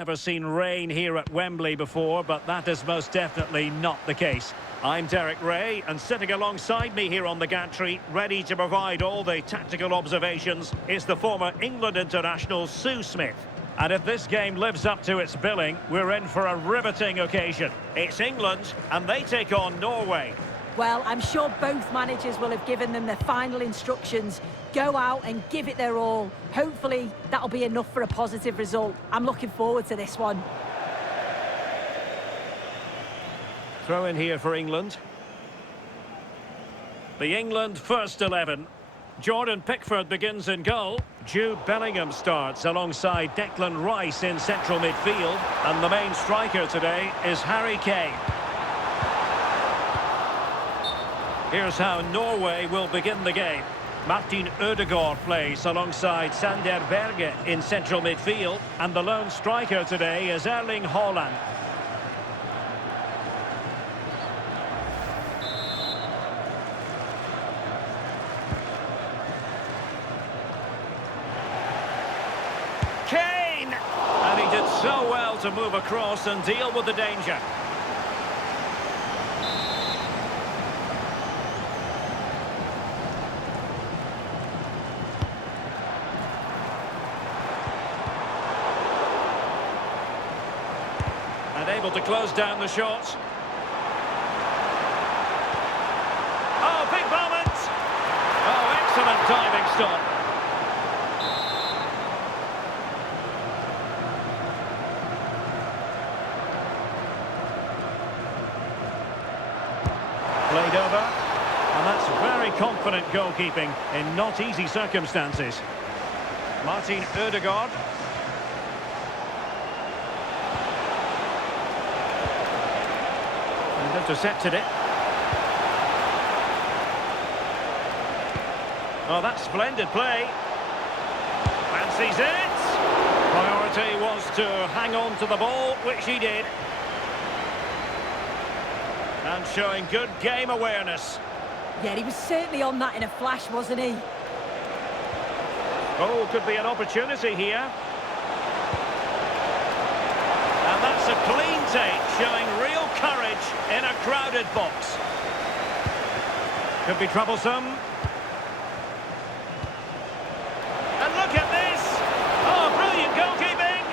Never seen rain here at Wembley before, but that is most definitely not the case. I'm Derek Ray, and sitting alongside me here on the gantry, ready to provide all the tactical observations, is the former England international Sue Smith. And if this game lives up to its billing, we're in for a riveting occasion. It's England, and they take on Norway. Well, I'm sure both managers will have given them their final instructions. Go out and give it their all. Hopefully, that'll be enough for a positive result. I'm looking forward to this one. Throw in here for England. The England first 11. Jordan Pickford begins in goal. Jude Bellingham starts alongside Declan Rice in central midfield. And the main striker today is Harry Kane. Here's how Norway will begin the game. Martin Ødegaard plays alongside Sander Berge in central midfield. And the lone striker today is Erling Haaland. Kane! And he did so well to move across and deal with the danger. And able to close down the shot. Oh, big moment! Oh, excellent diving stop. Played over. And that's very confident goalkeeping in not easy circumstances. Martin Ødegaard. And intercepted it. Oh, that's splendid play. Fancies it. Priority was to hang on to the ball, which he did. And showing good game awareness. Yeah, he was certainly on that in a flash, wasn't he? Oh, could be an opportunity here. And that's a clean take, showing real courage in a crowded box. Could be troublesome. And look at this! Oh, brilliant goalkeeping!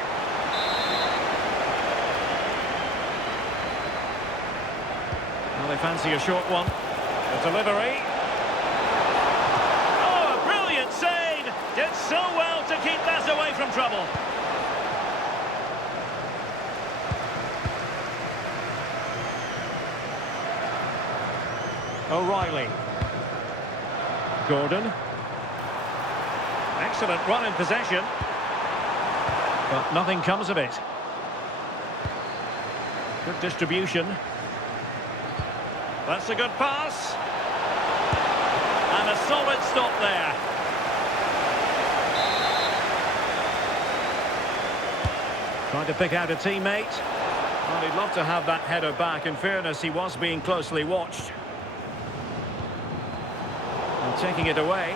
Well, they fancy a short one. The delivery. Oh, a brilliant save! Did so well to keep that away from trouble. O'Reilly. Gordon. Excellent run in possession. But nothing comes of it. Good distribution. That's a good pass. And a solid stop there. Trying to pick out a teammate. Well, he'd love to have that header back. In fairness, he was being closely watched. And taking it away.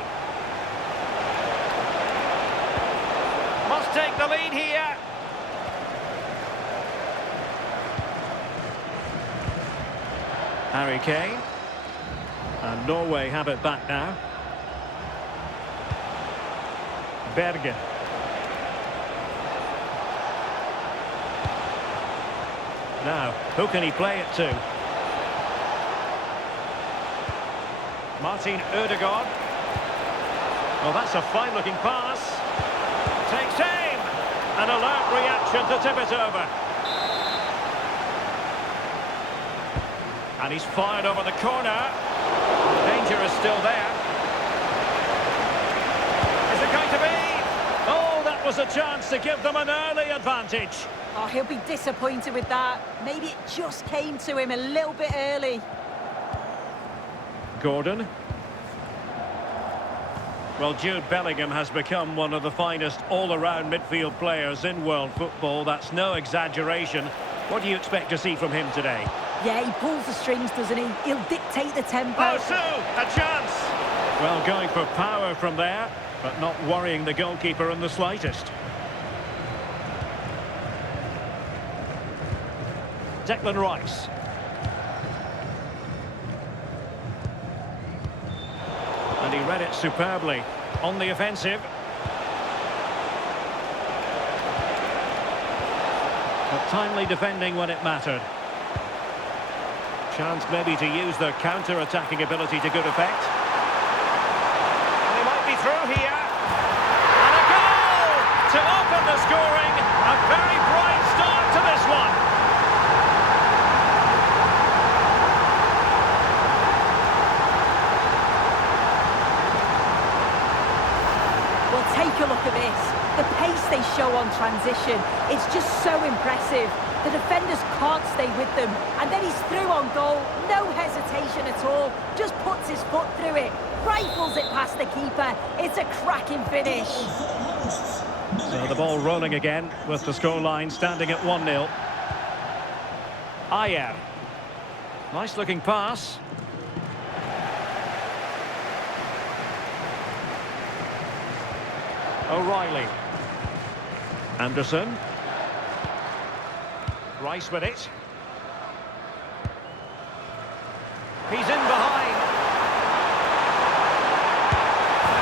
Must take the lead here. Harry Kane. And Norway have it back now. Berge. Now, who can he play it to? Martin Ødegaard. Well, that's a fine-looking pass. Takes aim. An alert reaction to tip it over. And he's fired over the corner. The danger is still there. Is it going to be? Oh, that was a chance to give them an early advantage. Oh, he'll be disappointed with that. Maybe it just came to him a little bit early. Gordon. Well, Jude Bellingham has become one of the finest all-around midfield players in world football. That's no exaggeration. What do you expect to see from him today? Yeah, he pulls the strings, doesn't he? He'll dictate the tempo. Oh, Sue, a chance! Well, going for power from there, but not worrying the goalkeeper in the slightest. Declan Rice. And he read it superbly. On the offensive. But timely defending when it mattered. Chance maybe to use their counter-attacking ability to good effect. And they might be through here. And a goal to open the scoring. A very bright start to this one. Well, take a look at this. The pace they show on transition, it's just so impressive. The defenders can't stay with them. And then he's through on goal. No hesitation at all. Just puts his foot through it. Rifles it past the keeper. It's a cracking finish. So the ball rolling again with the scoreline standing at 1-0. Ayer. Nice looking pass. O'Reilly. Anderson. Rice with it. He's in behind.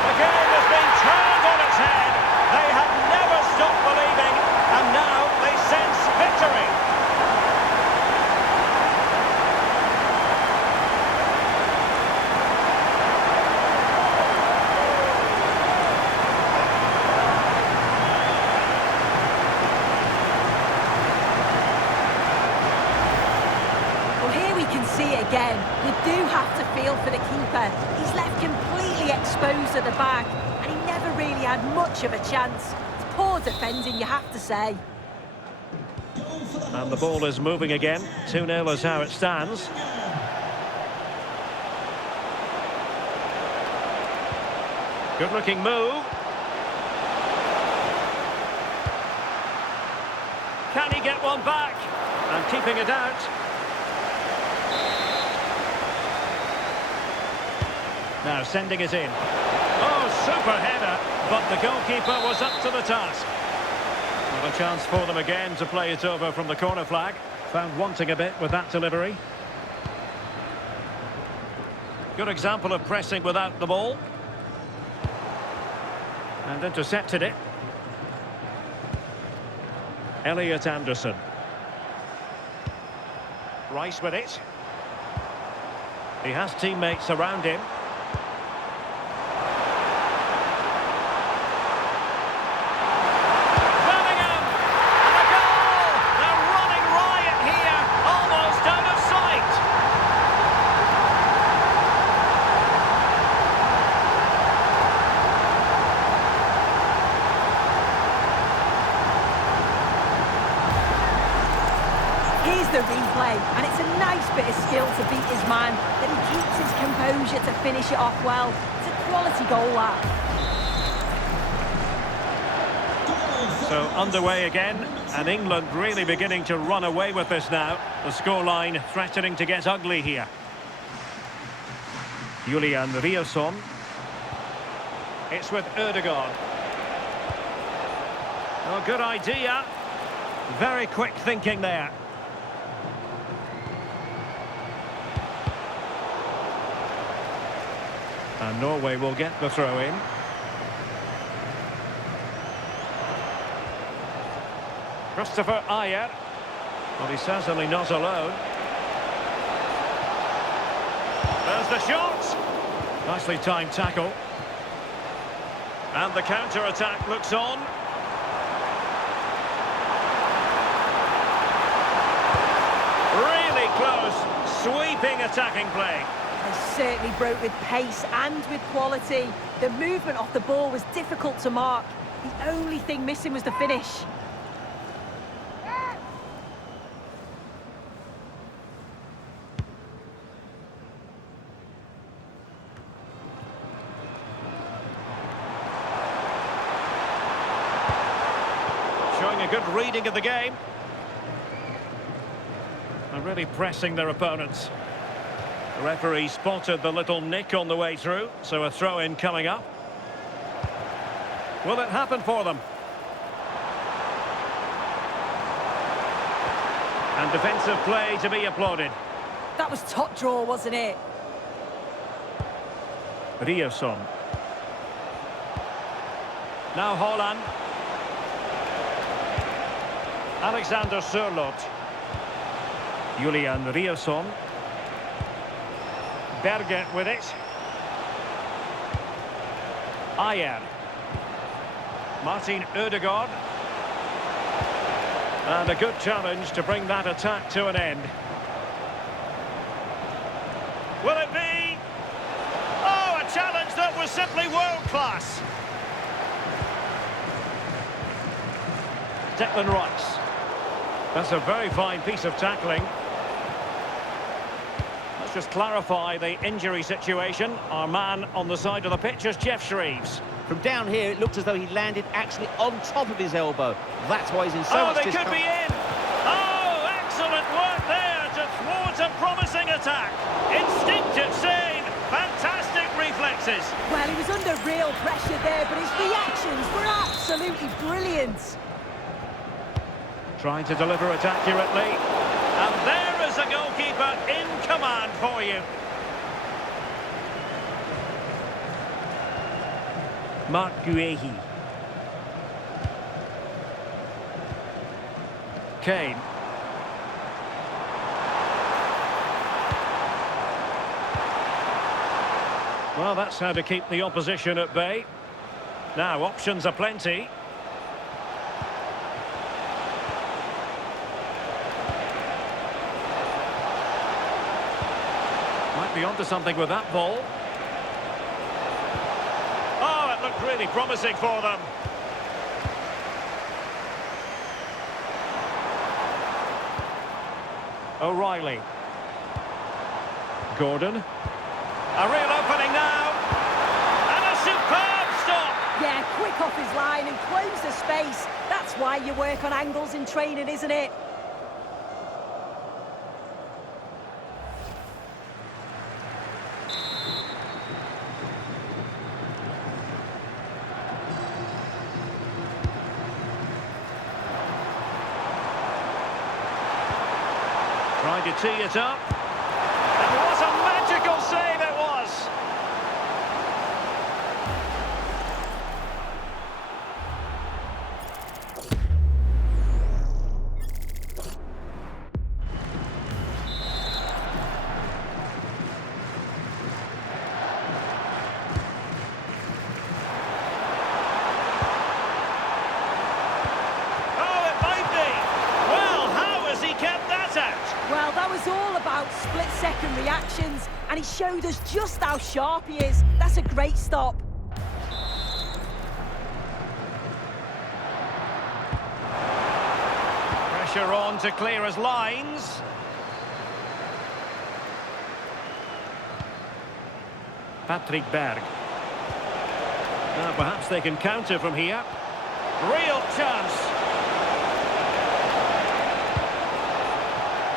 The game has been turned on its head. They have never stopped believing, and now they sense victory. See it again. You do have to feel for the keeper. He's left completely exposed at the back, and he never really had much of a chance. It's poor defending, you have to say. And the ball is moving again. 2-0 is how it stands. Good looking move. Can he get one back? And keeping it out. Now sending it in. Oh, super header, but the goalkeeper was up to the task. Well, a chance for them again to play it over from the corner flag. Found wanting a bit with that delivery. Good example of pressing without the ball. And intercepted it. Elliot Anderson. Rice with it. He has teammates around him. The replay, and it's a nice bit of skill to beat his man, then he keeps his composure to finish it off well. It's a quality goal, that. So underway again, and England really beginning to run away with this now. The scoreline threatening to get ugly here. Julian Riosson. It's with Ødegaard. Oh, good idea. Very quick thinking there. And Norway will get the throw in. Christopher Ayer. Well, he's certainly not alone. There's the shot. Nicely timed tackle. And the counter-attack looks on. Really close. Sweeping attacking play. They certainly broke with pace and with quality. The movement off the ball was difficult to mark. The only thing missing was the finish. Showing a good reading of the game. They're really pressing their opponents. The referee spotted the little nick on the way through, so a throw-in coming up. Will it happen for them? And defensive play to be applauded. That was top draw, wasn't it? Riosson. Now Holland. Alexander Sørloth. Julian Riosson. Berger with it. Ayer. Martin Ødegaard. And a good challenge to bring that attack to an end. Will it be? Oh, a challenge that was simply world-class. Declan Rice. That's a very fine piece of tackling. Let's just clarify the injury situation. Our man on the side of the pitch is Jeff Shreves. From down here, it looked as though he landed actually on top of his elbow. That's why he's in so much they could be in. Oh, excellent work there to thwart a promising attack. Instinctive save. Fantastic reflexes. Well, he was under real pressure there, but his reactions were absolutely brilliant. Trying to deliver it accurately. And there is a goalkeeper in command for you. Marc Guéhi. Kane. Well, that's how to keep the opposition at bay. Now, options are plenty. Might be onto something with that ball. Oh, it looked really promising for them. O'Reilly. Gordon. A real opening now. And a superb stop. Yeah, quick off his line and close the space. That's why you work on angles in training, isn't it? Trying to tee it up. And what a magical save it was! Oh, it might be! Well, how has he kept that out? Well, that was all about split-second reactions, and he showed us just how sharp he is. That's a great stop. Pressure on to clear his lines. Patrick Berg. Now perhaps they can counter from here. Real chance.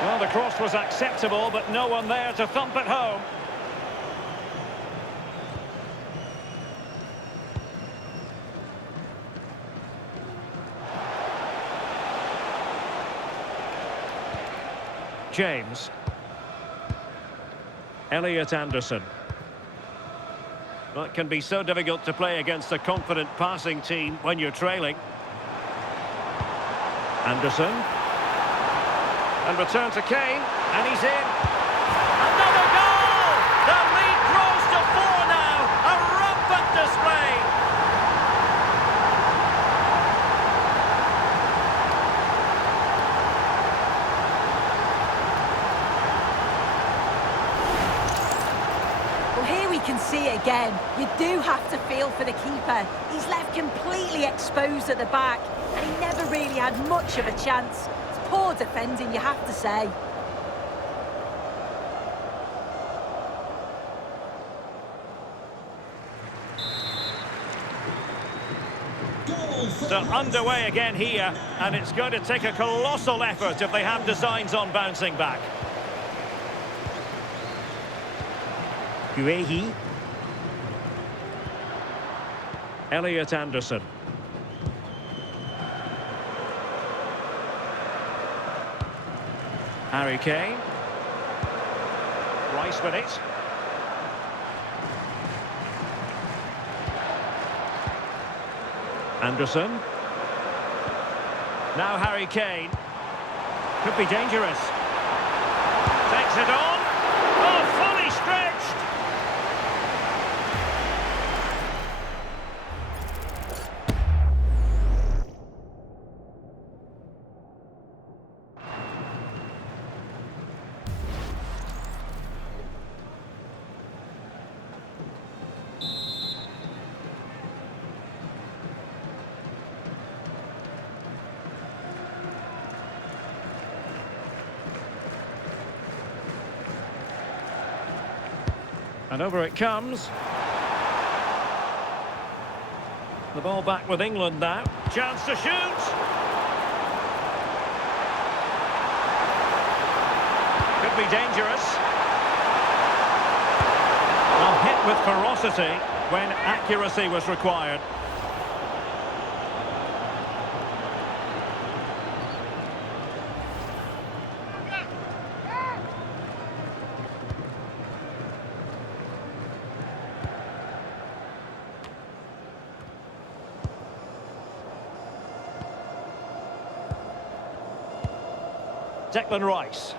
Well, the cross was acceptable, but no one there to thump it home. James. Elliot Anderson. Well, it can be so difficult to play against a confident passing team when you're trailing. Anderson. And return to Kane, and he's in. Another goal! The lead grows to 4 now. A rampant display. Well, here we can see it again. You do have to feel for the keeper. He's left completely exposed at the back, and he never really had much of a chance. Poor defending, you have to say. So underway again here, and it's going to take a colossal effort if they have designs on bouncing back. Guéhi. Elliot Anderson. Harry Kane. Rice with it. Anderson. Now Harry Kane. Could be dangerous. Takes it on. Oh, fully stretched. And over it comes. The ball back with England now. Chance to shoot. Could be dangerous. Well, hit with ferocity when accuracy was required. Declan Rice.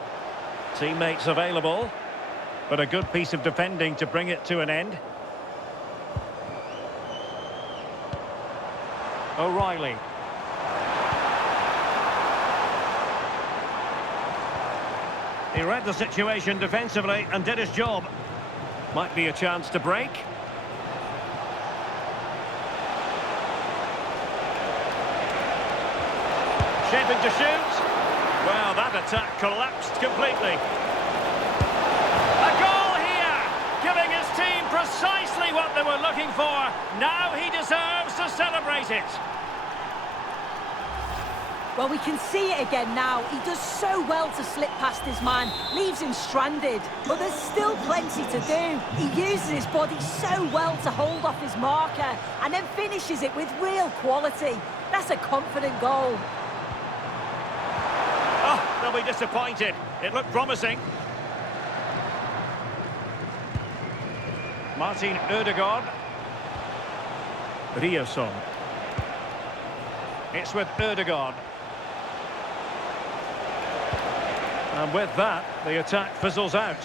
Teammates available, but a good piece of defending to bring it to an end. O'Reilly. He read the situation defensively and did his job. Might be a chance to break. Shaping to shoot. Well, that attack collapsed completely. A goal here, giving his team precisely what they were looking for. Now he deserves to celebrate it. Well, we can see it again now. He does so well to slip past his man, leaves him stranded. But there's still plenty to do. He uses his body so well to hold off his marker and then finishes it with real quality. That's a confident goal. Oh, they'll be disappointed. It looked promising. Martin Ødegaard. Riasson. It's with Ødegaard. And with that, the attack fizzles out.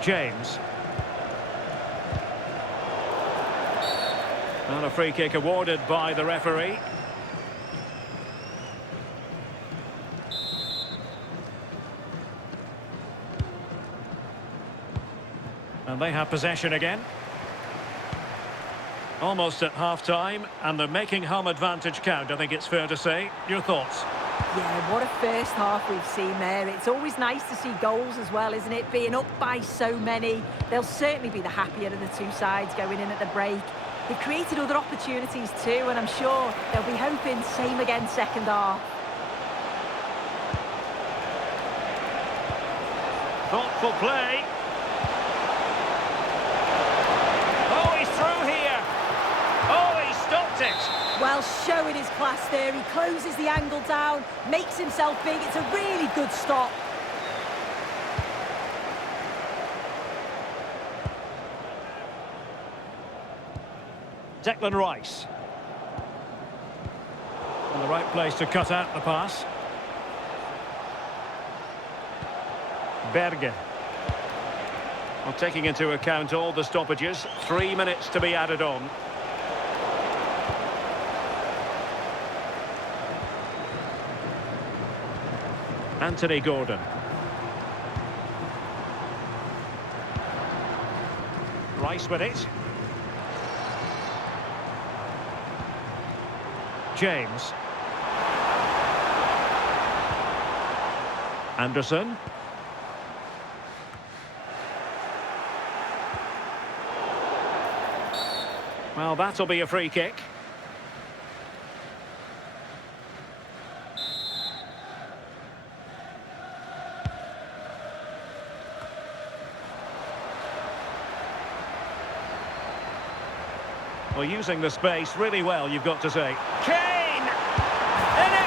James. And a free kick awarded by the referee. And they have possession again. Almost at half-time, and they're making home advantage count, I think it's fair to say. Your thoughts? Yeah, what a first half we've seen there. It's always nice to see goals as well, isn't it? Being up by so many. They'll certainly be the happier of the two sides going in at the break. They've created other opportunities too, and I'm sure they'll be hoping same again second half. Thoughtful play. Oh, he's through here. Oh, he stopped it. Well, showing his class there. He closes the angle down, makes himself big. It's a really good stop. Declan Rice. In the right place to cut out the pass. Berge. Well, taking into account all the stoppages, 3 minutes to be added on. Anthony Gordon. Rice with it. James. Anderson. Well, that'll be a free kick. Well, using the space really well, you've got to say. Kane! In it!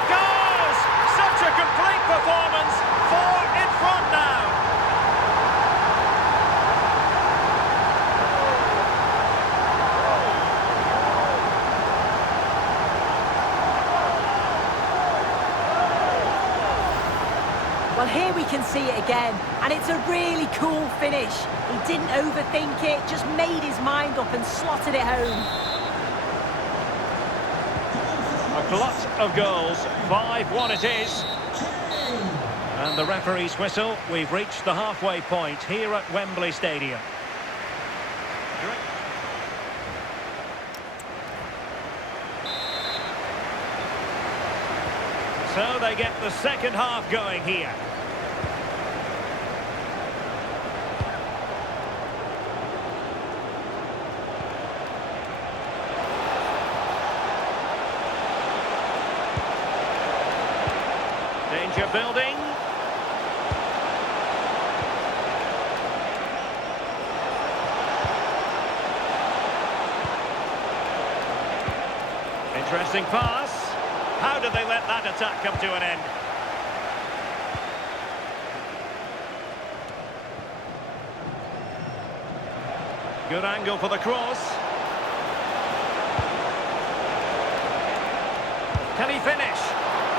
Well, here we can see it again, and it's a really cool finish. He didn't overthink it, just made his mind up and slotted it home. A glut of goals, 5-1 it is. And the referee's whistle, we've reached the halfway point here at Wembley Stadium. So they get the second half going here. Danger building. Interesting pass. How did they let that attack come to an end? Good angle for the cross. Can he finish?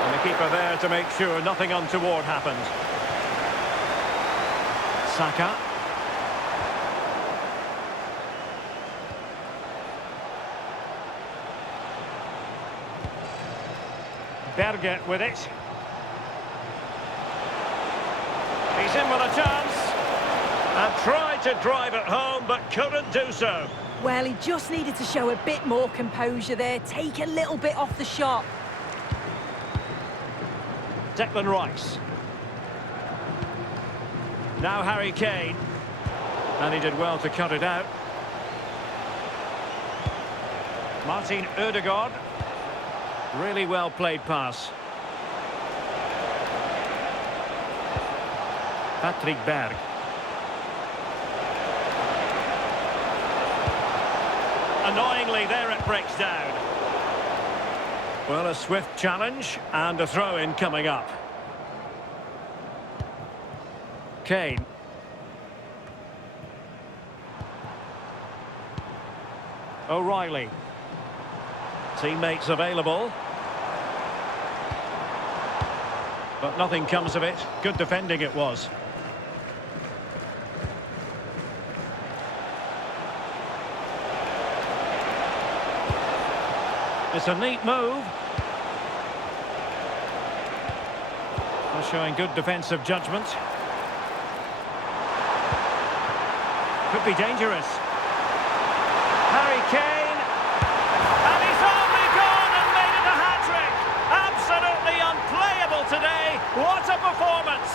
And the keeper there to make sure nothing untoward happened. Saka. Berge with it. He's in with a chance. And tried to drive it home, but couldn't do so. Well, he just needed to show a bit more composure there, take a little bit off the shot. Declan Rice. Now Harry Kane. And he did well to cut it out. Martin Ødegaard. Really well played pass. Patrick Berg. Annoyingly, there it breaks down. Well, a swift challenge and a throw-in coming up. Kane. O'Reilly. Teammates available. But nothing comes of it. Good defending it was. It's a neat move. They're showing good defensive judgment. Could be dangerous. Harry Kane. And he's only gone and made it a hat-trick. Absolutely unplayable today. What a performance.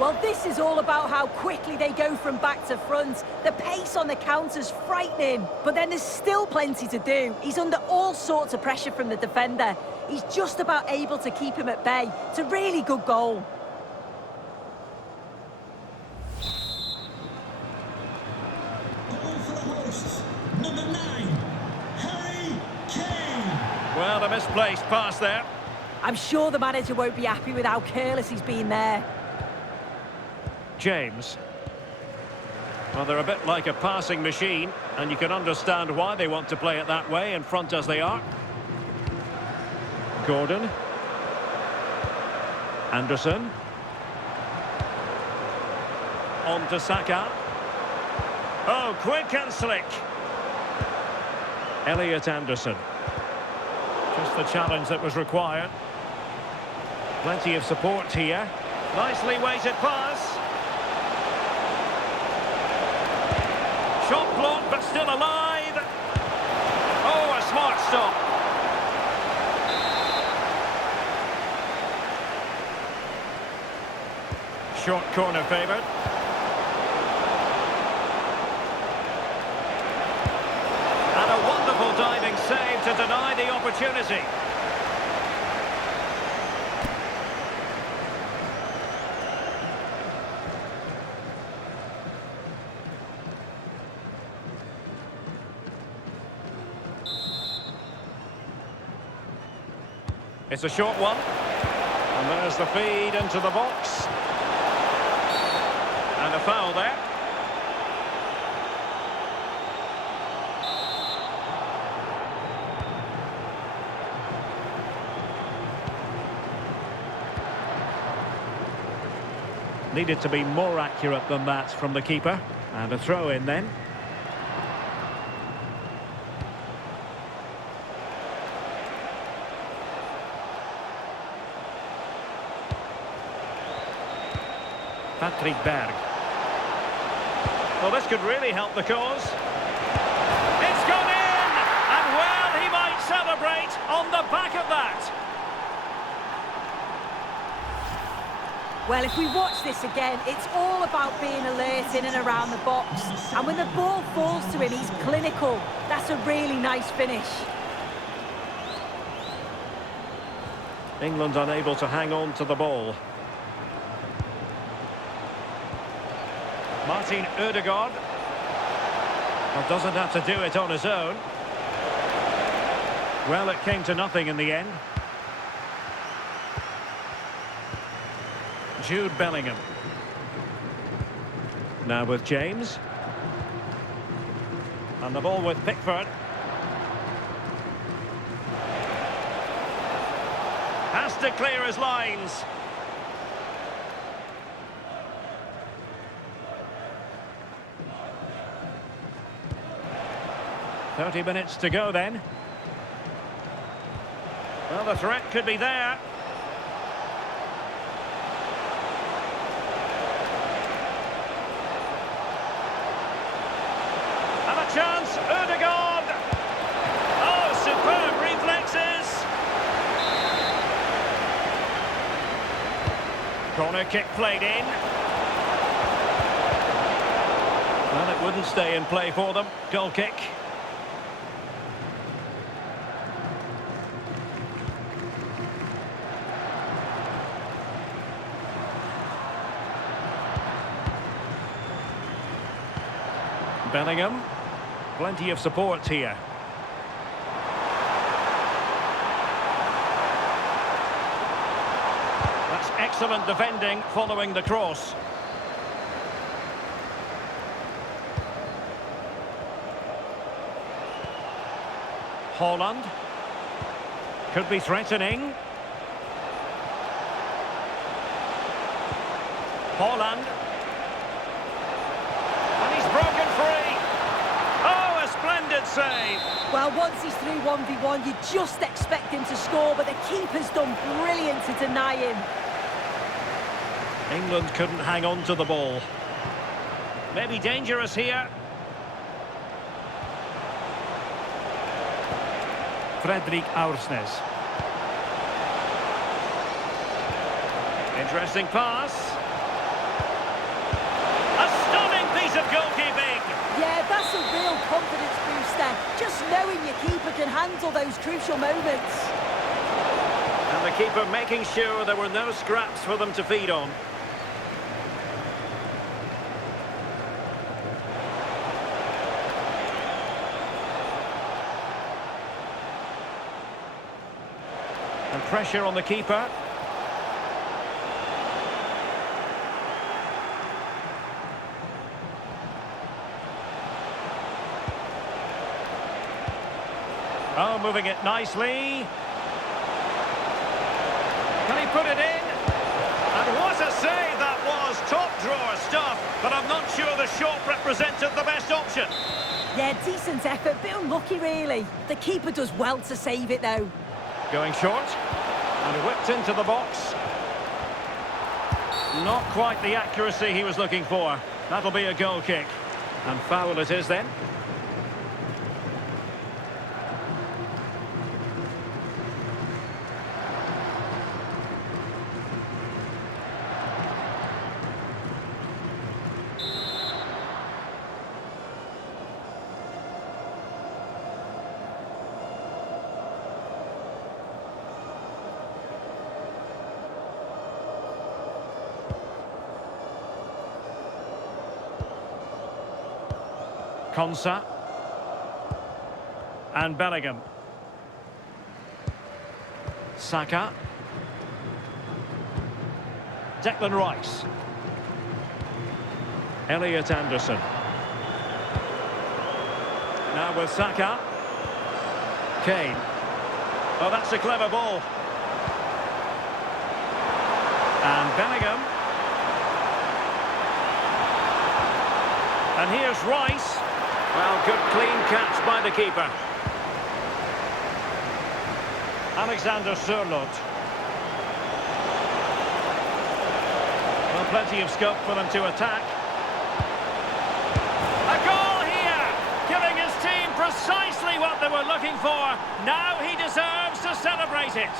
Well, this is all about how quickly they go from back to front. The pace on the counter's frightening, but then there's still plenty to do. He's under all sorts of pressure from the defender. He's just about able to keep him at bay. It's a really good goal. Goal for the hosts, number 9, Harry Kane. Well, a misplaced pass there. I'm sure the manager won't be happy with how careless he's been there. James. Well, they're a bit like a passing machine, and you can understand why they want to play it that way, in front as they are. Gordon. Anderson. On to Saka. Oh, quick and slick. Elliot Anderson. Just the challenge that was required. Plenty of support here. Nicely weighted pass. Shot blocked, but still alive. Oh, a smart stop. Short corner favoured. And a wonderful diving save to deny the opportunity. It's a short one. And there's the feed into the box. And a foul there. Needed to be more accurate than that from the keeper. And a throw in then. Patrick Berg. Well, this could really help the cause. It's gone in! And well, he might celebrate on the back of that. Well, if we watch this again, it's all about being alert in and around the box. And when the ball falls to him, he's clinical. That's a really nice finish. England unable to hang on to the ball. Martin Ødegaard. Well, doesn't have to do it on his own. Well, it came to nothing in the end. Jude Bellingham. Now with James. And the ball with Pickford. Has to clear his lines. "30 minutes to go then." Well, the threat could be there. And a chance, Ødegaard! Oh, superb reflexes! Corner kick played in. Well, it wouldn't stay in play for them. Goal kick. Bellingham, plenty of support here. That's excellent defending following the cross. Haaland could be threatening. Haaland. Broken free. Oh, a splendid save. Well, once he's through 1v1, you just expect him to score, but the keeper's done brilliant to deny him. England couldn't hang on to the ball. Maybe dangerous here. Fredrik Aursnes. Interesting pass. Of goalkeeping. Yeah, that's a real confidence booster. Just knowing your keeper can handle those crucial moments. And the keeper making sure there were no scraps for them to feed on. And pressure on the keeper. Oh, moving it nicely. Can he put it in? And what a save that was. Top drawer stuff. But I'm not sure the shot represented the best option. Yeah, decent effort. Bit unlucky, really. The keeper does well to save it, though. Going short. And whipped into the box. Not quite the accuracy he was looking for. That'll be a goal kick. And foul it is then. Konsa and Bellingham. Saka. Declan Rice. Elliot Anderson. Now with Saka. Kane. Oh, that's a clever ball. And Bellingham. And here's Rice. Well, good clean catch by the keeper. Alexander Sørloth. Well, plenty of scope for them to attack. A goal here! Giving his team precisely what they were looking for. Now he deserves to celebrate it.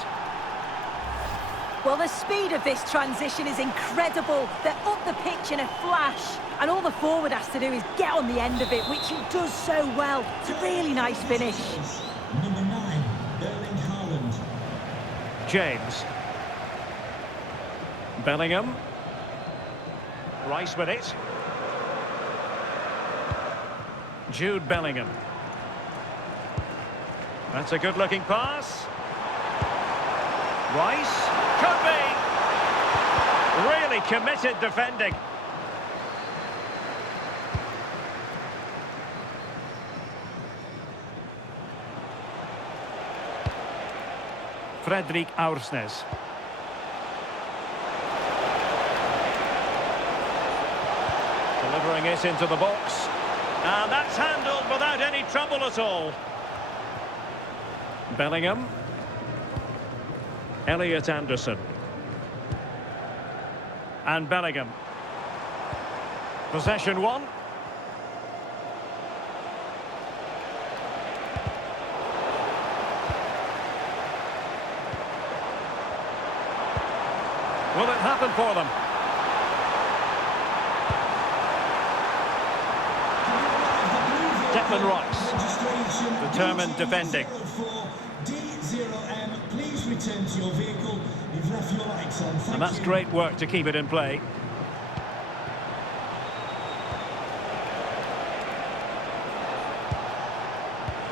Well, the speed of this transition is incredible. They're up the pitch in a flash. And all the forward has to do is get on the end of it, which he does so well. It's a really nice finish. Number 9, Erling Haaland. James. Bellingham. Rice with it. Jude Bellingham. That's a good-looking pass. Rice. Could be. Really committed defending. Fredrik Aursnes. Delivering it into the box. And that's handled without any trouble at all. Bellingham. Elliot Anderson. And Bellingham. Possession one. Will it happen for them? Declan Rice. Determined defending. D0M, please return to your vehicle. You've left your lights on. And that's great work to keep it in play.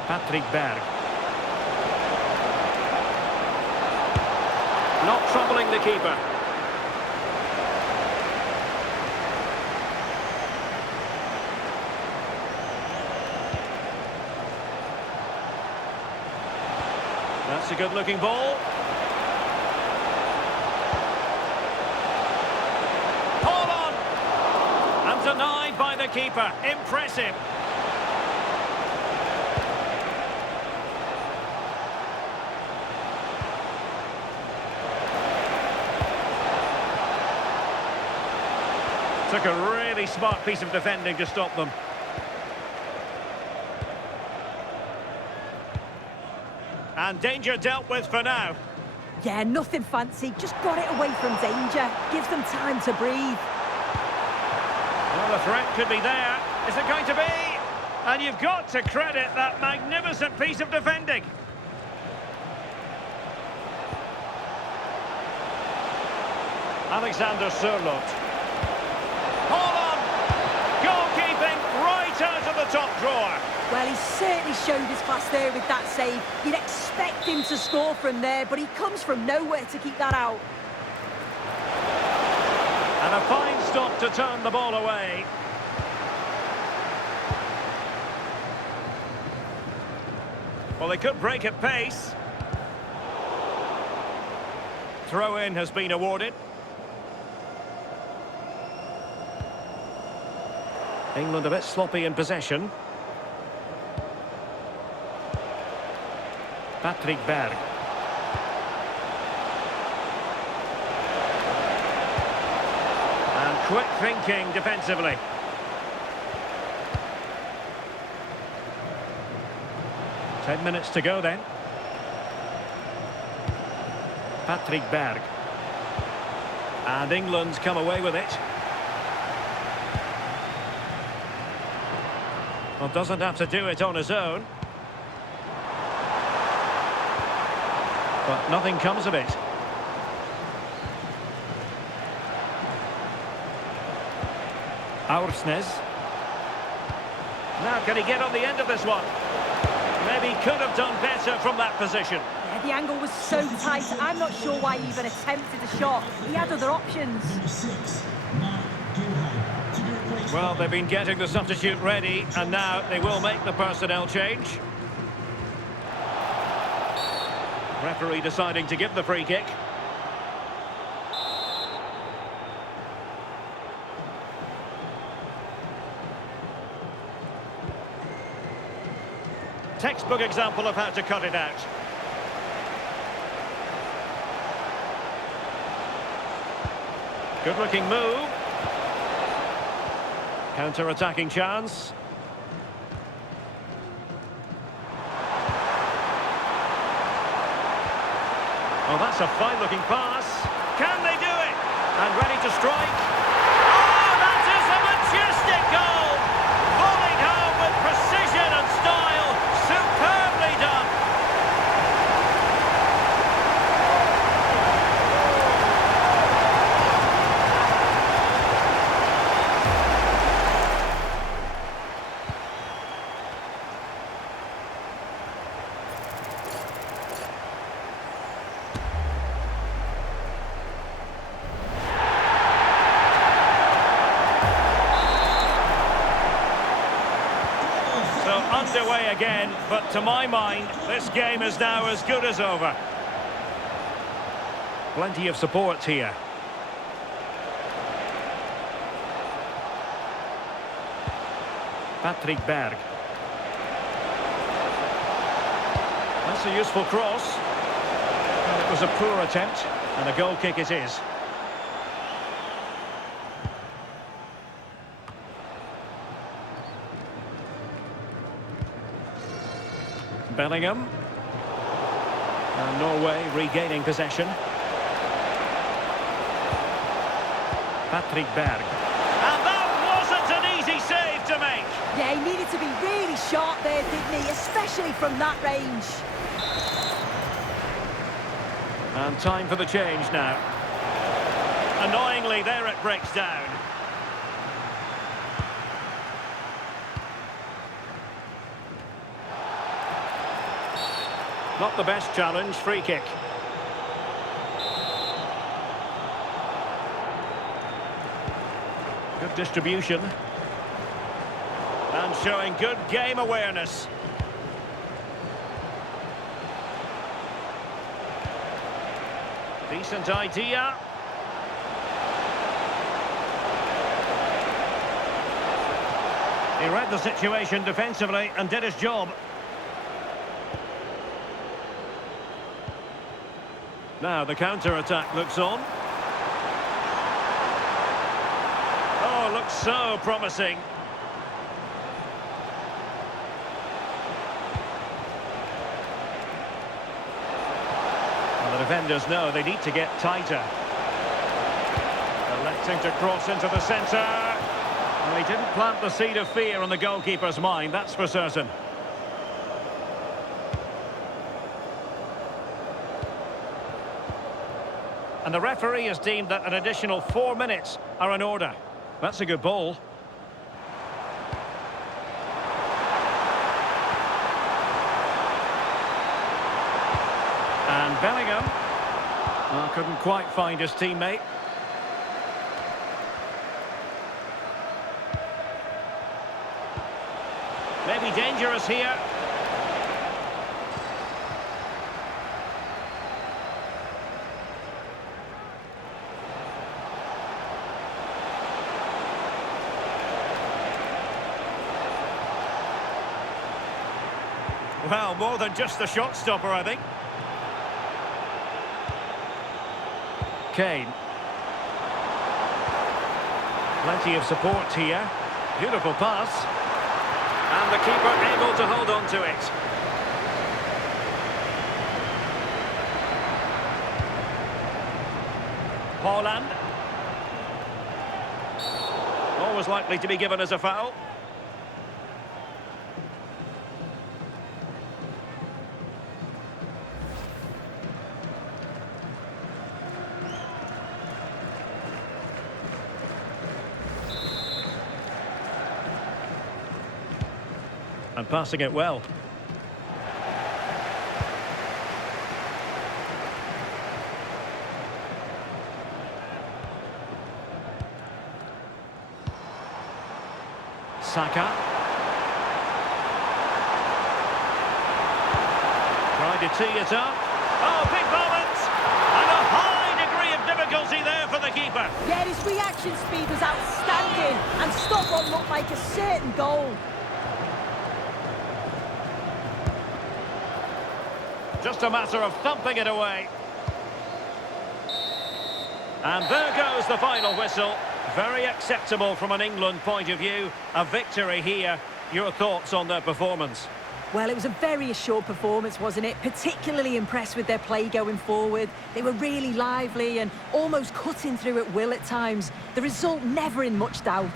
Patrick Berg. Not troubling the keeper. That's a good-looking ball. Hold on! And denied by the keeper. Impressive. Took a really smart piece of defending to stop them. And danger dealt with for now. Yeah, nothing fancy. Just got it away from danger. Gives them time to breathe. Well, the threat could be there. Is it going to be? And you've got to credit that magnificent piece of defending. Alexander Sørloth. Hold on! Goalkeeping right out of the top drawer. Well, he certainly showed his class there with that save. You'd expect him to score from there, but he comes from nowhere to keep that out. And a fine stop to turn the ball away. Well, they could break at pace. Throw-in has been awarded. England a bit sloppy in possession. Patrick Berg. And quick thinking defensively. Ten minutes to go then. Patrick Berg. And England's come away with it. Well, doesn't have to do it on his own. But nothing comes of it. Aursnes. Now, can he get on the end of this one? Maybe could have done better from that position. Yeah, the angle was so tight. I'm not sure why he even attempted a shot. He had other options. Number 6, Mark Gilhay. To be replaced Well, by- they've been getting the substitute ready, and now they will make the personnel change. Referee deciding to give the free kick. Textbook example of how to cut it out. Good-looking move. Counter-attacking chance. Oh, that's a fine-looking pass. Can they do it? And ready to strike. Oh, that is a majestic goal! Volleyed home with precision and style. Superbly done. Underway again, but to my mind, this game is now as good as over. Plenty of support here. Patrick Berg. That's a useful cross. And it was a poor attempt, and a goal kick it is. Bellingham. And Norway regaining possession. Patrick Berg. And that wasn't an easy save to make. Yeah, he needed to be really sharp there, didn't he? Especially from that range. And time for the change now. Annoyingly, there it breaks down. Not the best challenge, free kick. Good distribution. And showing good game awareness. Decent idea. He read the situation defensively and did his job. Now the counter-attack looks on. Oh, looks so promising. Well, the defenders know they need to get tighter. Electing to cross into the centre. Well, he didn't plant the seed of fear in the goalkeeper's mind, that's for certain. And the referee has deemed that an additional 4 minutes are in order. That's a good ball. And Bellingham. Oh, couldn't quite find his teammate. Maybe dangerous here. Well, more than just the shot stopper, I think. Kane. Plenty of support here. Beautiful pass. And the keeper able to hold on to it. Haaland. Always likely to be given as a foul. And passing it well. Saka. Tried to tee it up. Oh, big moment! And a high degree of difficulty there for the keeper. Yeah, his reaction speed was outstanding. And stop what looked like a certain goal. Just a matter of thumping it away. And there goes the final whistle. Very acceptable from an England point of view. A victory here. Your thoughts on their performance? Well, it was a very assured performance, wasn't it? Particularly impressed with their play going forward. They were really lively and almost cutting through at will at times. The result never in much doubt.